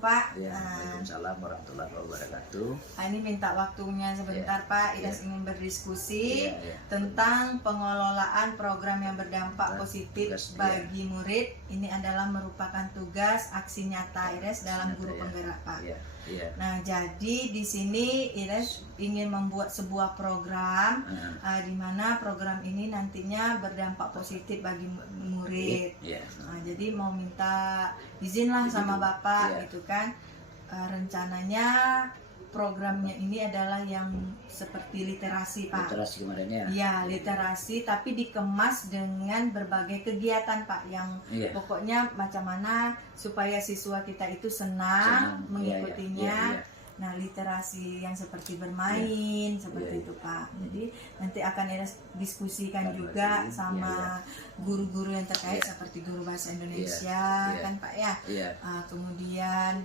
Pak. Ya, Waalaikumsalam warahmatullahi wabarakatuh. Ini minta waktunya sebentar Pak. Idas ingin berdiskusi tentang pengelolaan program yang berdampak positif bagi murid. Ini adalah merupakan tugas aksi nyata Idas dalam guru penggerak Pak. Nah, jadi di sini Idas ingin membuat sebuah program di mana program ini nantinya berdampak positif bagi murid. Nah, jadi mau minta izin lah sama Bapak gitu kan. Rencananya programnya ini adalah yang seperti literasi Pak. Literasi kemarin ya? Ya, literasi tapi dikemas dengan berbagai kegiatan Pak. Yang pokoknya macam mana supaya siswa kita itu senang mengikutinya. Nah, literasi yang seperti bermain, seperti itu Pak. Jadi nanti akan ada diskusikan juga sama guru-guru yang terkait seperti guru bahasa Indonesia kan Pak ya. Kemudian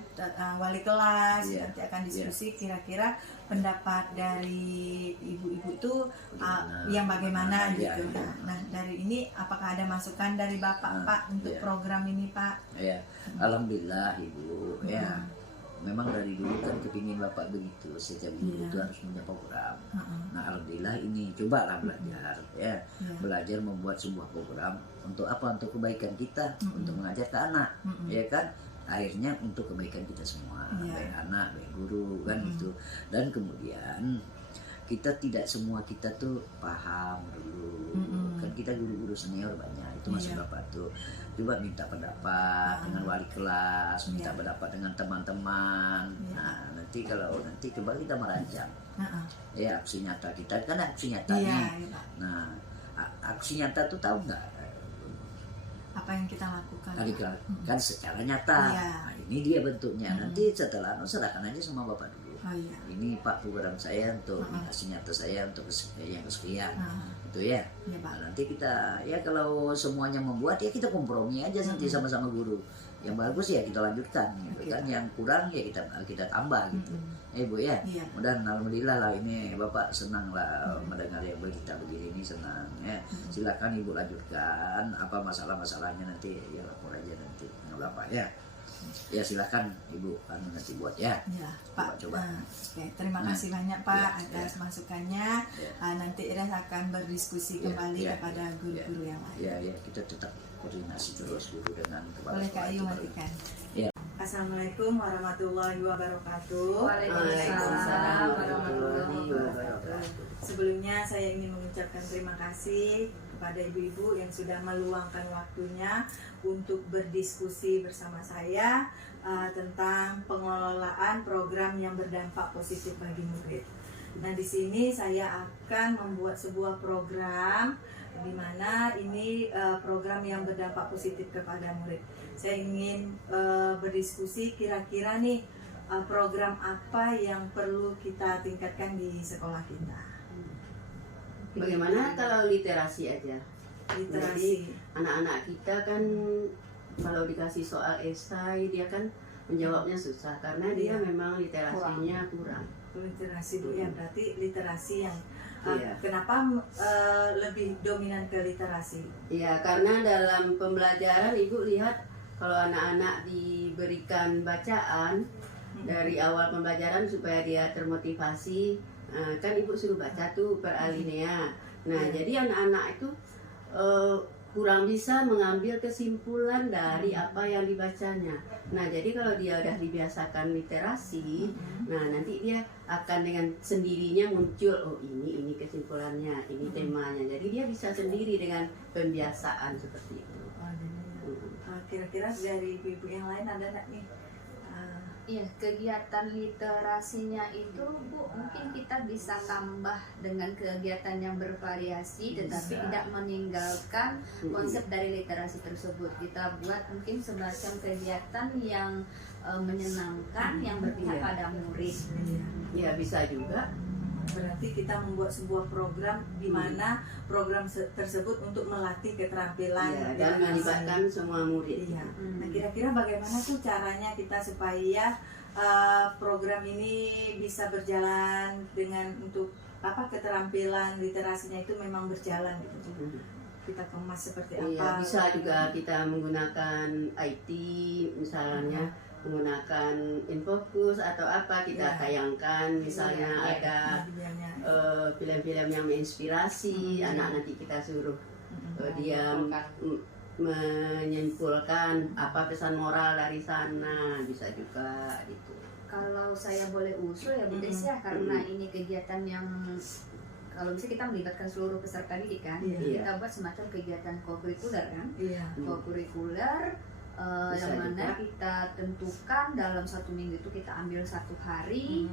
wali kelas nanti akan diskusi kira-kira pendapat dari ibu-ibu itu yang bagaimana gitu. Nah, dari ini apakah ada masukan dari Bapak Pak untuk program ini Pak? Alhamdulillah Ibu memang dari dulu kan kepingin Bapak begitu, setiap guru itu harus punya program. Nah, alhamdulillah ini cobalah belajar belajar membuat sebuah program untuk apa? Untuk kebaikan kita, untuk mengajar ke anak, ya kan? Akhirnya untuk kebaikan kita semua, baik anak, baik guru kan itu. Dan kemudian kita tidak semua kita tuh paham dulu, kan kita guru-guru senior banyak, itu maksud Bapak tuh coba minta pendapat dengan wali kelas, minta pendapat dengan teman-teman. Nah, nanti kalau nanti coba kita merancang aksi nyata kita kan aksi nyatanya. Nah, aksi nyata tuh tahu nggak apa yang kita lakukan kan secara nyata. Nah, ini dia bentuknya. Nanti setelah serahkan aja sama Bapak dulu. Ini Pak program saya untuk aksi nyata saya untuk yang kesekian itu ya. Nah, nanti kita kalau semuanya membuat kita kompromi aja nanti sama-sama guru. Yang bagus ya kita lanjutkan gitu kan, yang kurang ya kita tambah gitu. Bu ya. Mudah alhamdulillah lah ini Bapak senang lah mendengar yang berita begini ini senang ya. Silakan Ibu lanjutkan apa masalah-masalahnya nanti lapor aja nanti dengan Bapak ya. Ya silakan Ibu nanti buat ya. Pak. Coba. Terima kasih banyak Pak atas masukannya. Nanti Idas akan berdiskusi kembali kepada guru-guru yang lain. Kita tetap koordinasi terus dulu dengan kepala Boleh Kak Ayu matikan. Assalamualaikum warahmatullahi wabarakatuh. Waalaikumsalam warahmatullahi wabarakatuh. Sebelumnya saya ingin mengucapkan terima kasih kepada ibu-ibu yang sudah meluangkan waktunya untuk berdiskusi bersama saya tentang pengelolaan program yang berdampak positif bagi murid. Nah, di sini saya akan membuat sebuah program di mana ini program yang berdampak positif kepada murid. Saya ingin berdiskusi kira-kira nih program apa yang perlu kita tingkatkan di sekolah kita. Bagaimana kalau literasi aja? Literasi. Anak-anak kita kan kalau dikasih soal esai dia kan menjawabnya susah karena dia memang literasinya kurang. Literasi Bu ya, berarti literasi yang kenapa lebih dominan ke literasi? Iya, karena dalam pembelajaran Ibu lihat kalau anak-anak diberikan bacaan dari awal pembelajaran supaya dia termotivasi, kan Ibu suruh baca tuh per alinea. Nah, jadi anak-anak itu kurang bisa mengambil kesimpulan dari apa yang dibacanya. Nah, jadi kalau dia udah dibiasakan literasi, nah nanti dia akan dengan sendirinya muncul, oh ini kesimpulannya, ini temanya. Jadi dia bisa sendiri dengan pembiasaan seperti itu. Kira-kira dari ibu-ibu yang lain ada nggak nih? Iya, kegiatan literasinya itu Bu, mungkin kita bisa tambah dengan kegiatan yang bervariasi tetapi tidak meninggalkan konsep dari literasi tersebut. Kita buat mungkin semacam kegiatan yang menyenangkan, yang berpihak pada murid. Ya, bisa juga. Berarti kita membuat sebuah program di mana program tersebut untuk melatih keterampilan dan melibatkan semua murid. Nah, kira-kira bagaimana tuh caranya kita supaya program ini bisa berjalan dengan untuk keterampilan literasinya itu memang berjalan gitu. Kita kemas seperti apa? Bisa juga kita menggunakan IT misalnya. menggunakan infokus atau apa kita tayangkan, misalnya ada film-film yang menginspirasi anak, nanti kita suruh dia menyimpulkan apa pesan moral dari sana, bisa juga gitu. Kalau saya boleh usul ya Bu Des ya, karena ini kegiatan yang kalau bisa kita melibatkan seluruh peserta didik kan, kita buat semacam kegiatan kokurikuler kan, kokurikuler yang mana kita tentukan dalam 1 minggu itu kita ambil 1 hari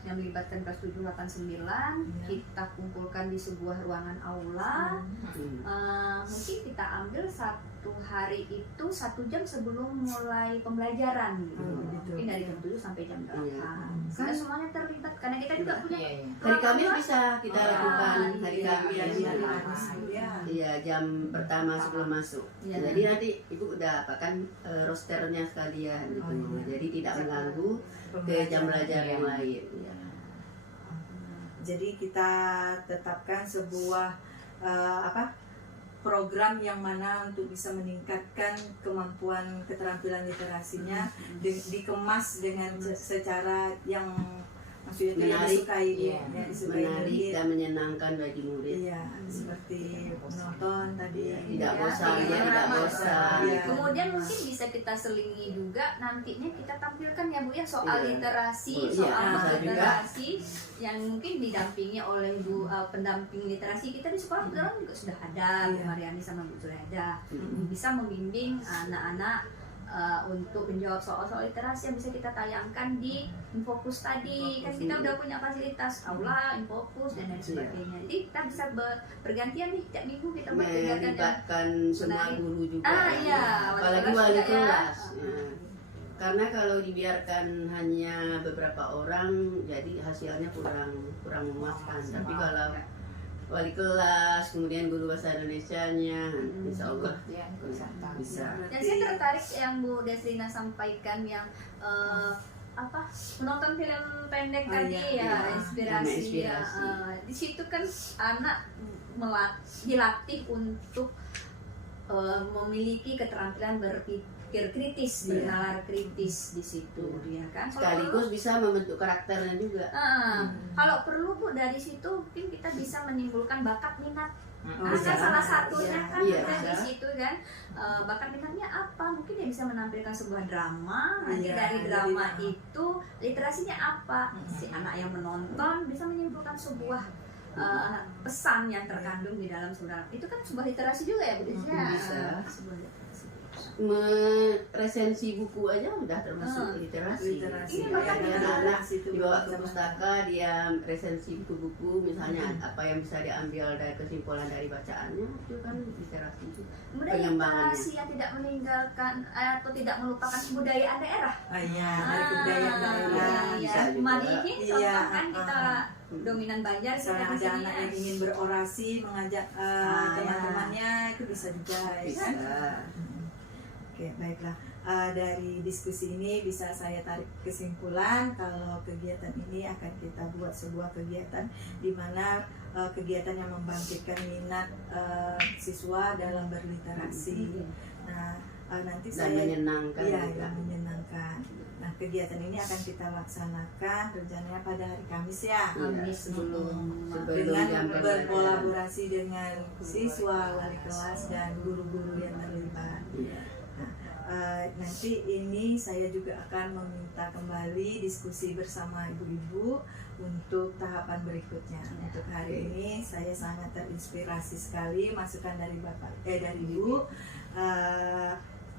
yang melibatkan kelas 7, 8, 9, kita kumpulkan di sebuah ruangan aula, mungkin kita ambil 1 hari itu 1 jam sebelum mulai pembelajaran gitu. Mungkin dari jam 7 sampai jam 8 karena semuanya terlibat, karena kita juga punya Hari Kamis bisa kita lakukan, hari Kamis jam pertama sebelum masuk. Jadi nanti ibu udah apakan rosternya sekalian gitu. Jadi tidak mengganggu ke jam belajar yang lain. Jadi kita tetapkan sebuah program yang mana untuk bisa meningkatkan kemampuan keterampilan literasinya, dikemas dengan secara yang maksudnya menarik, disukai menarik dan menyenangkan bagi murid. Iya, seperti menonton tadi. Tidak bosan, tidak bosan. Kemudian mungkin bisa kita selingi juga nantinya kita tampilkan ya Bu ya soal literasi, soal literasi yang mungkin didampingi oleh Bu pendamping literasi kita di sekolah kebetulan juga sudah ada, Bu Mariani sama Bu Zuleda, bisa membimbing anak-anak untuk menjawab soal-soal literasi yang bisa kita tayangkan di Infokus tadi. Kan kita udah punya fasilitas aula, Infokus dan lain sebagainya. Jadi kita bisa bergantian nih tiap minggu kita buat kegiatan yang melibatkan semua guru juga. Apalagi wali wali kelas kelas. Karena kalau dibiarkan hanya beberapa orang, jadi hasilnya kurang memuaskan. Tapi kalau wali kelas, kemudian guru bahasa Indonesianya, insya Allah bisa. Dan saya tertarik yang Bu Deslina sampaikan yang menonton film pendek tadi inspirasi ya. Di situ kan anak dilatih untuk memiliki keterampilan berpikir kritis, bernalar kritis di situ, ya kan. Sekaligus bisa membentuk karakternya juga. Kalau perlu Bu dari situ mungkin kita bisa menimbulkan bakat minat. Salah satunya kan di situ kan bakat minatnya apa? Mungkin dia bisa menampilkan sebuah drama. Nanti dari drama itu literasinya apa? Si anak yang menonton bisa menyimpulkan sebuah pesan yang terkandung di dalam sebuah itu kan sebuah literasi juga ya Bu Desya. Bisa. Sebuah literasi. Resensi buku aja udah termasuk literasi. Ini bahkan anak dibawa ke pustaka, dia resensi buku-buku, misalnya apa yang bisa diambil dari kesimpulan dari bacaannya, itu kan literasi itu. Kemudian literasi yang tidak meninggalkan atau tidak melupakan kebudayaan daerah. Dari kebudayaan daerah. Madihin contoh kan kita dominan Banjar, misalnya ada anak yang ingin berorasi, mengajak teman-temannya, itu bisa juga. Oke, baiklah. Dari diskusi ini bisa saya tarik kesimpulan kalau kegiatan ini akan kita buat sebuah kegiatan di mana kegiatan yang membangkitkan minat siswa dalam berliterasi. Nah, nanti dan saya menyenangkan. Yang menyenangkan. Nah, kegiatan ini akan kita laksanakan rencananya pada hari Kamis ya. Kamis dengan berkolaborasi dengan siswa, wali kelas dan guru-guru yang terlibat. Nanti ini saya juga akan meminta kembali diskusi bersama ibu-ibu untuk tahapan berikutnya. Untuk hari ini saya sangat terinspirasi sekali masukan dari dari Ibu.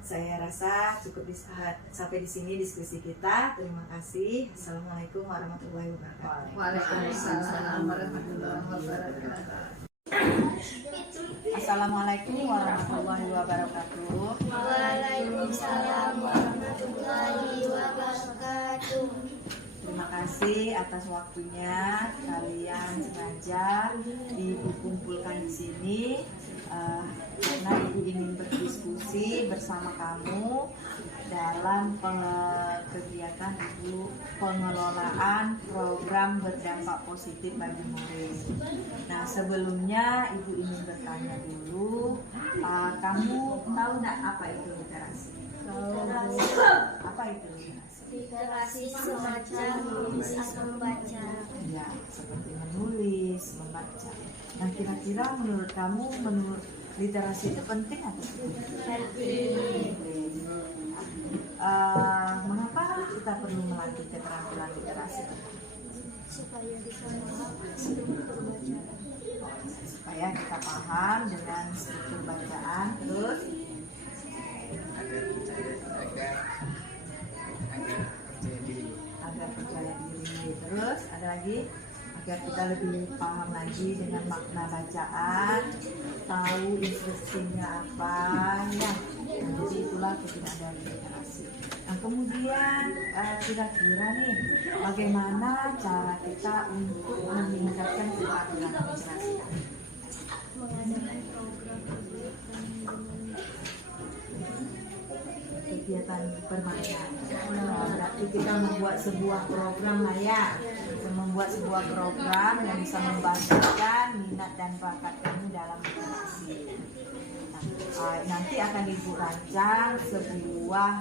Saya rasa cukup sampai di sini diskusi kita. Terima kasih. Assalamualaikum warahmatullahi wabarakatuh. Waalaikumsalam warahmatullahi wabarakatuh. Assalamualaikum warahmatullahi wabarakatuh. Waalaikumsalam warahmatullahi wabarakatuh. Terima kasih atas waktunya kalian sengaja dikumpulkan di sini karena Ibu ingin berdiskusi bersama kamu dalam kegiatan Ibu pengelolaan program berdampak positif bagi murid. Nah, sebelumnya Ibu ingin bertanya dulu, kamu tahu nggak apa itu literasi? Apa itu literasi? Literasi semacam menulis atau membaca. Ya, seperti menulis, membaca. Nah, kira-kira menurut kamu, menurut literasi itu penting atau tidak? Penting. Mengapa kita perlu melatih keterampilan literasi? Supaya bisa memahami struktur pembacaan. Supaya kita paham dengan struktur bacaan, terus agar percaya diri, terus ada lagi agar kita lebih paham lagi dengan makna bacaan, tahu instruksinya apa ya. Nah, jadi itulah kegunaan dari literasi. Nah, kemudian kira-kira nih bagaimana cara kita untuk meningkatkan keterampilan literasi? Mengadakan program Kegiatan permainan. Berarti kita membuat sebuah program lah ya. Kita membuat sebuah program yang bisa membangkitkan minat dan bakat kamu dalam literasi. Nah, nanti akan Ibu rancang sebuah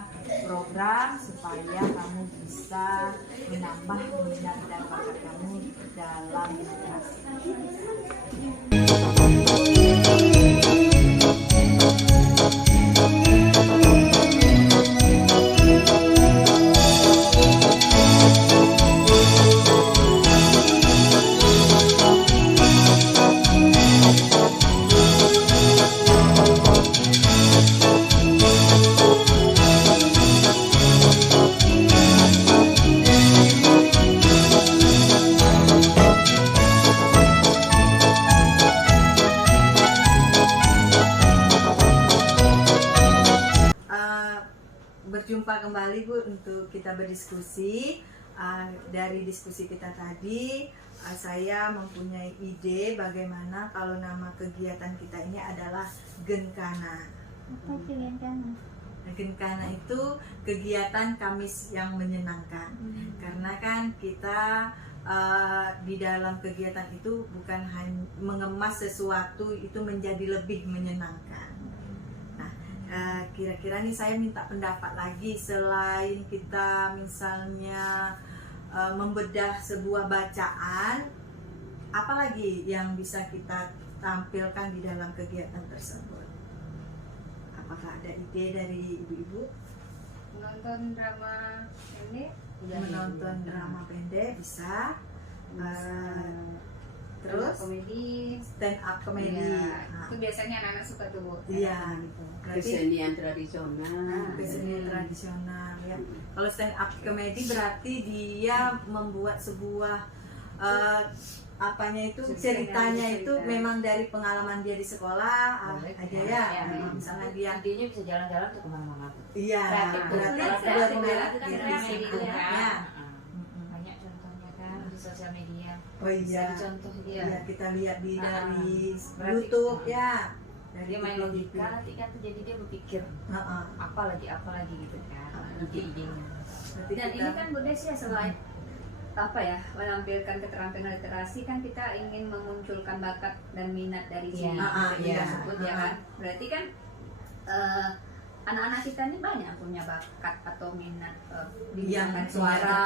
program supaya kamu bisa menambah minat dan bakat kamu dalam literasi. Berjumpa kembali Bu untuk kita berdiskusi. Dari diskusi kita tadi, saya mempunyai ide bagaimana kalau nama kegiatan kita ini adalah Genkana. Apa itu Genkana? Genkana itu kegiatan Kamis yang menyenangkan. Karena kan kita di dalam kegiatan itu bukan hanya mengemas sesuatu itu menjadi lebih menyenangkan. Kira-kira nih saya minta pendapat lagi, selain kita misalnya membedah sebuah bacaan, apalagi yang bisa kita tampilkan di dalam kegiatan tersebut? Apakah ada ide dari ibu-ibu? Menonton drama pendek. Menonton drama pendek bisa. Terus komedi, stand up komedi. ya, itu biasanya anak-anak suka tuh Bu. Iya. Gitu. Berarti Kesenian tradisional. kesenian tradisional ya. Kalau stand up komedi berarti dia membuat sebuah apanya itu ceritanya itu memang dari pengalaman dia di sekolah aja ya. Misalnya dia Intinya bisa jalan-jalan tuh kemana-mana tuh. iya Kreatif tuh. berarti Kreatif, buat kreatif, merah kreatif, diri kreatif, sibuknya. kan? Banyak contohnya kan di sosial media. Oh Bisa iya. dicontoh dia. Iya, kita lihat di dari Berarti- YouTube ya. Dari Dia main TV. logika nanti kan tuh jadi dia berpikir Heeh. apa lagi gitu kan. Ide-idenya. Berarti Dan kita ini kan Bu Des ya, selain apa ya, menampilkan keterampilan literasi kan kita ingin memunculkan bakat dan minat dari Iya. si Iya. tersebut ya kan. Berarti kan anak-anak kita ini banyak punya bakat atau minat di Yang bidang terpendam. suara,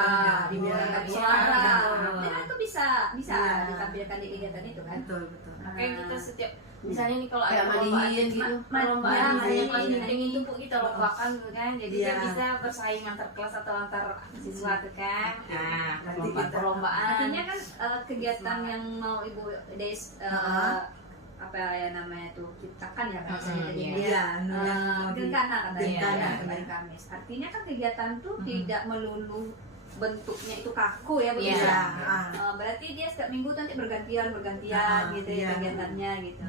di Iya. bidang Iya. suara. Iya. Nah, itu bisa Iya. ditampilkan di kegiatan itu kan. betul betul. Makanya kita setiap misalnya nih kalau Kayak ada perlombaan Madihin gitu. perlombaan Iya, misalnya iya, kelas iya. meeting itu Bu kita lombakan gitu kan, jadi Iya. dia bisa bersaing antar kelas atau antar siswa tuh kan. Nah, Nanti kita- perlombaan Artinya kan kegiatan yang mau Ibu Des apa ya namanya tuh ciptakan ya bahasanya jadi Iya. Iya, yang mau di- Genkana katanya Genkana, ya, iya. hari Kamis. Artinya kan kegiatan tuh tidak melulu bentuknya itu kaku ya Bu. Iya. Ya. Ah. Berarti dia setiap minggu nanti bergantian gitu Iya. ya kegiatannya gitu.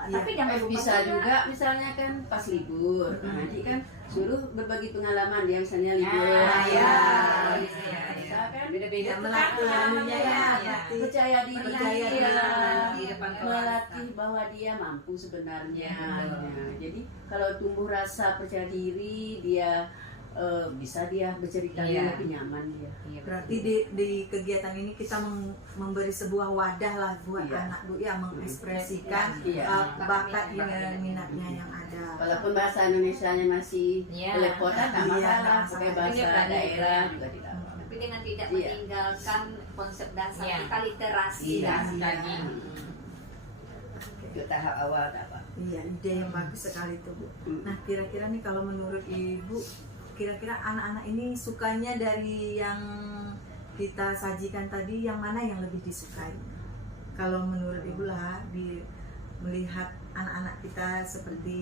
Iya. Tapi jangan lupa Bisa juga misalnya kan pas libur. Nanti kan suruh berbagi pengalaman dia misalnya libur. Ah, iya. Bisa kan? Beda-beda Ya, tuh melatih kan anunya ya, Iya. melatih Percaya diri Percaya dia. diri di depan kelas. Melatih bahwa dia mampu sebenarnya. Iya, betul. Ya, jadi kalau tumbuh rasa percaya diri, dia bisa dia bercerita Iya. lebih nyaman dia. Iya, Berarti di kegiatan ini kita memberi sebuah wadah lah buat Iya. anak Bu ya, mengekspresikan Iya. bakat dan minatnya yang ada. Walaupun bahasa Indonesianya masih Iya. belepotan, tak Iya, masalah. tak Pakai masalah. bahasa Ini berani, daerah berani. juga tidak apa-apa. Tapi dengan tidak Iya. meninggalkan konsep dasar Iya. kita literasi. Iya. Tadi. Ke tahap awal tak apa. Iya, ide yang bagus sekali tuh Bu. Hmm. Nah, kira-kira nih kalau menurut Ibu, kira-kira anak-anak ini sukanya dari yang kita sajikan tadi, yang mana yang lebih disukai? Kalau menurut Ibu lah, melihat anak-anak kita seperti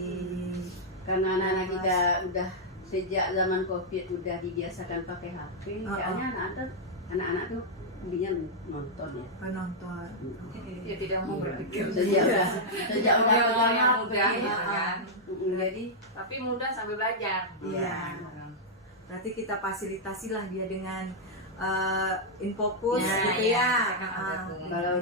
Karena anak-anak kita udah sejak zaman COVID udah dibiasakan pakai HP, kayaknya anak-anak tuh intinya nonton ya. penonton. Dia tidak mau berpikir. Sejak udah Yang lama muda, begitu. kan. Jadi Tapi muda sambil belajar. Iya. Berarti kita fasilitasi lah dia dengan infokus Ya, gitu ya, ya. kita kan Ah. gabung. kalau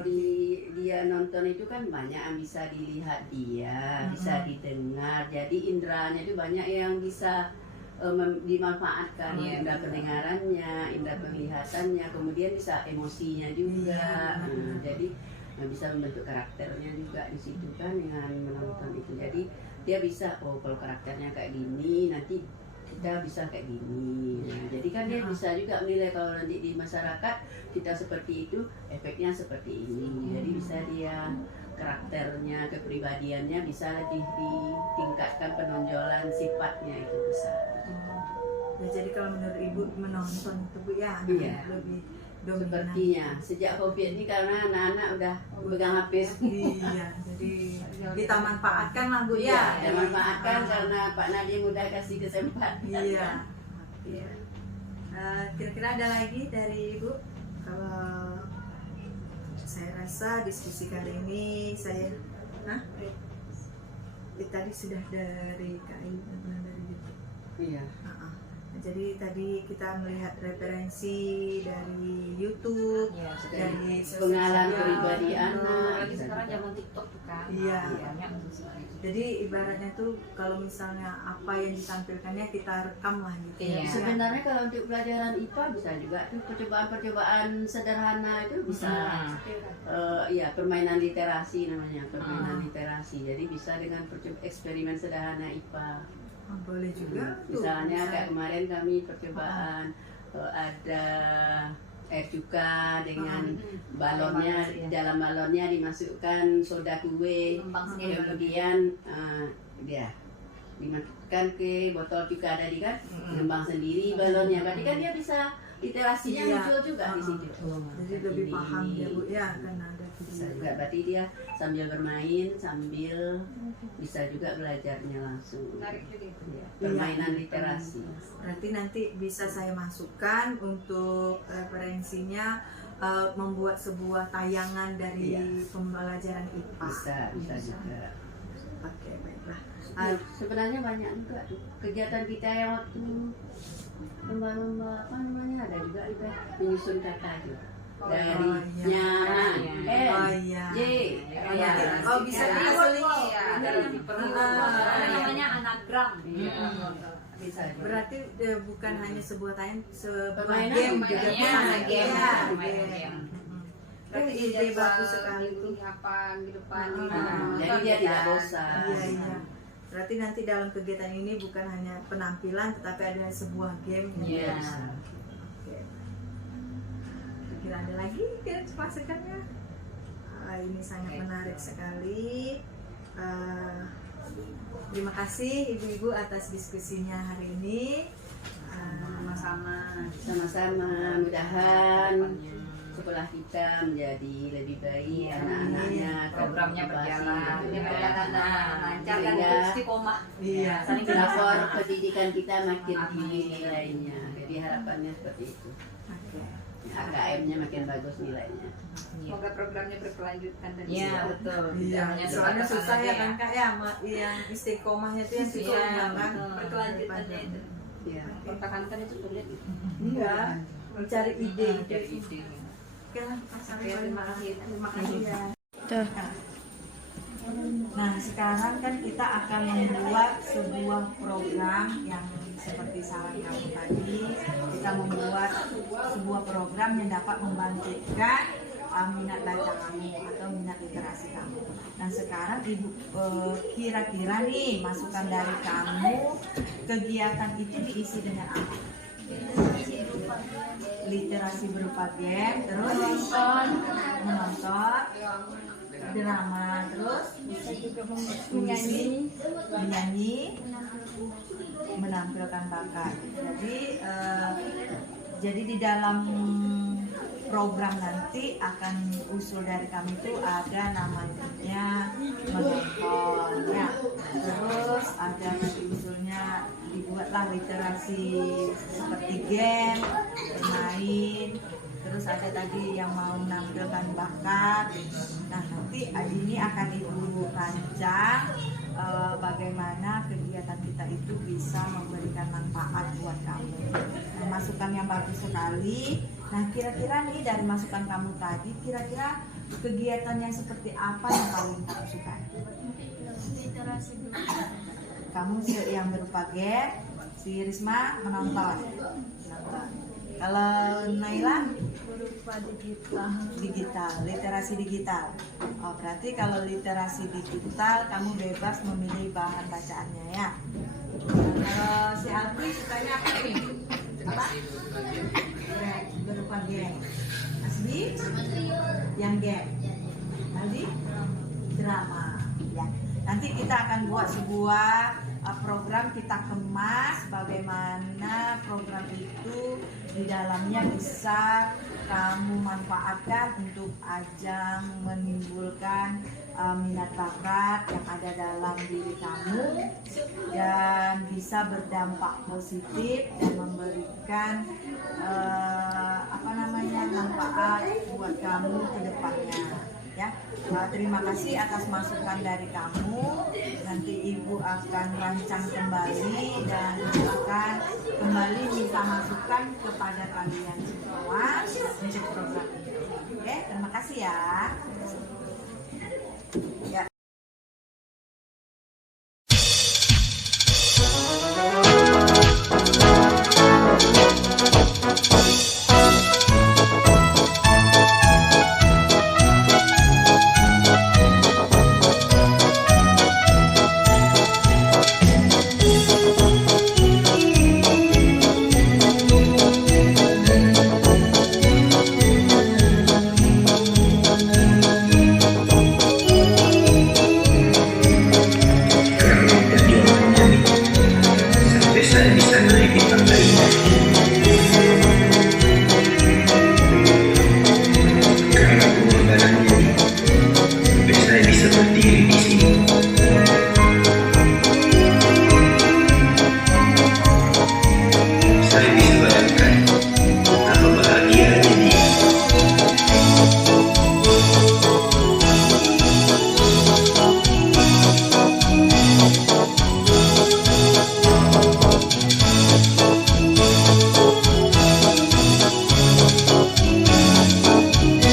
dia nonton itu kan banyak yang bisa dilihat dia, bisa didengar. Jadi indranya itu banyak yang bisa dimanfaatkan, Iya, indera pendengarannya, indera penglihatannya, kemudian bisa emosinya juga. Iya, benar. Jadi bisa membentuk karakternya juga di situ kan dengan menonton itu. Jadi dia bisa kalau karakternya kayak gini nanti kita bisa kayak gini. Nah, jadi kan dia bisa juga menilai kalau nanti di masyarakat kita seperti itu, efeknya seperti ini. Jadi bisa dia karakternya, kepribadiannya bisa lebih ditingkatkan, penonjolan sifatnya itu bisa. Ya, jadi kalau menurut Ibu menonton itu Bu ya, Iya. lebih dominan. Sepertinya sejak COVID ini karena anak-anak udah pegang HP. Iya, jadi kita manfaatkan lah Bu Iya, ya. dan manfaatkan karena Pak Nadiem udah kasih kesempatan. Iya. Iya. Kira-kira ada lagi dari Ibu? Kalau saya rasa diskusi kali ini tadi sudah dari KI dan dari YouTube. Iya. Jadi tadi kita melihat referensi dari YouTube, Iya, dari Pengalaman sosial pribadi media. anak. Lagi sekarang zaman TikTok tuh kan. Iya. Banyak tuh sekarang. Jadi ibaratnya tuh kalau misalnya apa yang ditampilkannya kita rekam lah gitu. Iya. Ya. Sebenarnya kalau untuk pelajaran IPA bisa juga tuh percobaan-percobaan sederhana itu bisa. Iya, permainan literasi namanya, permainan literasi. Jadi bisa dengan eksperimen sederhana IPA. Boleh juga. tuh, Misalnya bisa. kayak kemarin kami percobaan ada air cuka dengan balonnya, di dalam balonnya dimasukkan soda kue, Kembang sendiri. kemudian dia dimasukkan ke botol cuka tadi kan, ngembang sendiri balonnya. Berarti kan dia bisa literasinya Iya. muncul juga di situ. Jadi lebih paham ya Bu ya, karena ada Bisa video. juga, berarti dia sambil bermain, sambil bisa juga belajarnya langsung. Menarik juga itu. Ya, permainan literasi. Berarti nanti bisa saya masukkan untuk referensinya, membuat sebuah tayangan dari Iya. pembelajaran IPA. Bisa juga. Oke, baiklah. Nah, sebenarnya banyak juga tuh kegiatan kita yang waktu lomba-lomba apa namanya, ada juga kita menyusun kata tuh dari Oh, iya. Oh iya. J. Iya. Oh, bisa kita selingi. Ada lebih perlu. Ada namanya anagram. Iya. Bisa juga. Berarti bukan hanya sebuah sebuah Permainan game juga. juga. Iya, game. Iya, Permainan game. game. Berarti ide bagus sekali tuh. Apa di depan. Jadi dia tidak bosan. Iya, iya. Berarti nanti dalam kegiatan ini bukan hanya penampilan, tetapi ada sebuah game. Iya. Oke. Kira ada lagi masukannya? Ini sangat menarik sekali. Terima kasih ibu-ibu atas diskusinya hari ini. Sama-sama. Sama-sama, mudahan sekolah kita menjadi lebih baik, anak-anaknya Programnya berjalan. Iya. Berjalan lancar dan Sehingga istiqomah. Iya. Saling lapor pendidikan kita makin tinggi nilainya. Jadi harapannya seperti itu. Oke. AKM-nya makin bagus nilainya. Semoga programnya berkelanjutan dan Iya, betul. Iya, Hanya soalnya sebatas susah ya aja kan Kak ya, yang istiqomahnya itu yang susah Iya, kan. berkelanjutannya itu. Iya. Pertahankan itu sulit. Iya, mencari ide. Dari ide. Oke lah, Pak Sari. Oke, terima kasih. Terima kasih ya. Nah, sekarang kan kita akan membuat sebuah program yang seperti saran kamu tadi, kita membuat sebuah program yang dapat membangkitkan minat baca kamu atau minat literasi kamu. Nah sekarang Ibu kira-kira nih masukan dari kamu, kegiatan itu diisi dengan apa? Literasi berupa game, terus menonton, drama, terus puisi, menyanyi, menampilkan bakat. Jadi di dalam program nanti akan usul dari kami itu ada namanya menonton ya. Terus ada nanti usulnya dibuatlah literasi seperti game, bermain. Terus ada tadi yang mau menampilkan bakat. Nah nanti ini akan Ibu rancang bagaimana kegiatan kita itu bisa memberikan manfaat buat kamu. Nah, masukan yang bagus sekali. Nah kira-kira nih dari masukan kamu tadi, kira-kira kegiatan yang seperti apa yang paling kamu suka? Literasi Kamu yang berupa game, si Risma menonton. Kalau Naila berupa digital. digital, literasi digital. Oh, berarti kalau literasi digital kamu bebas memilih bahan bacaannya ya. Kalau si Alfi sukanya apa nih? Apa? Berupa game. Asli? Yang game. Tadi? Drama. Ya. Nanti kita akan buat sebuah program, kita kemas bagaimana program itu di dalamnya bisa kamu manfaatkan untuk ajang menimbulkan minat bakat yang ada dalam diri kamu dan bisa berdampak positif dan memberikan manfaat buat kamu ke depannya. Ya, terima kasih atas masukan dari kamu. Nanti Ibu akan rancang kembali dan akan kembali minta masukan kepada kalian semua untuk program ini. Oke, terima kasih ya. Ya.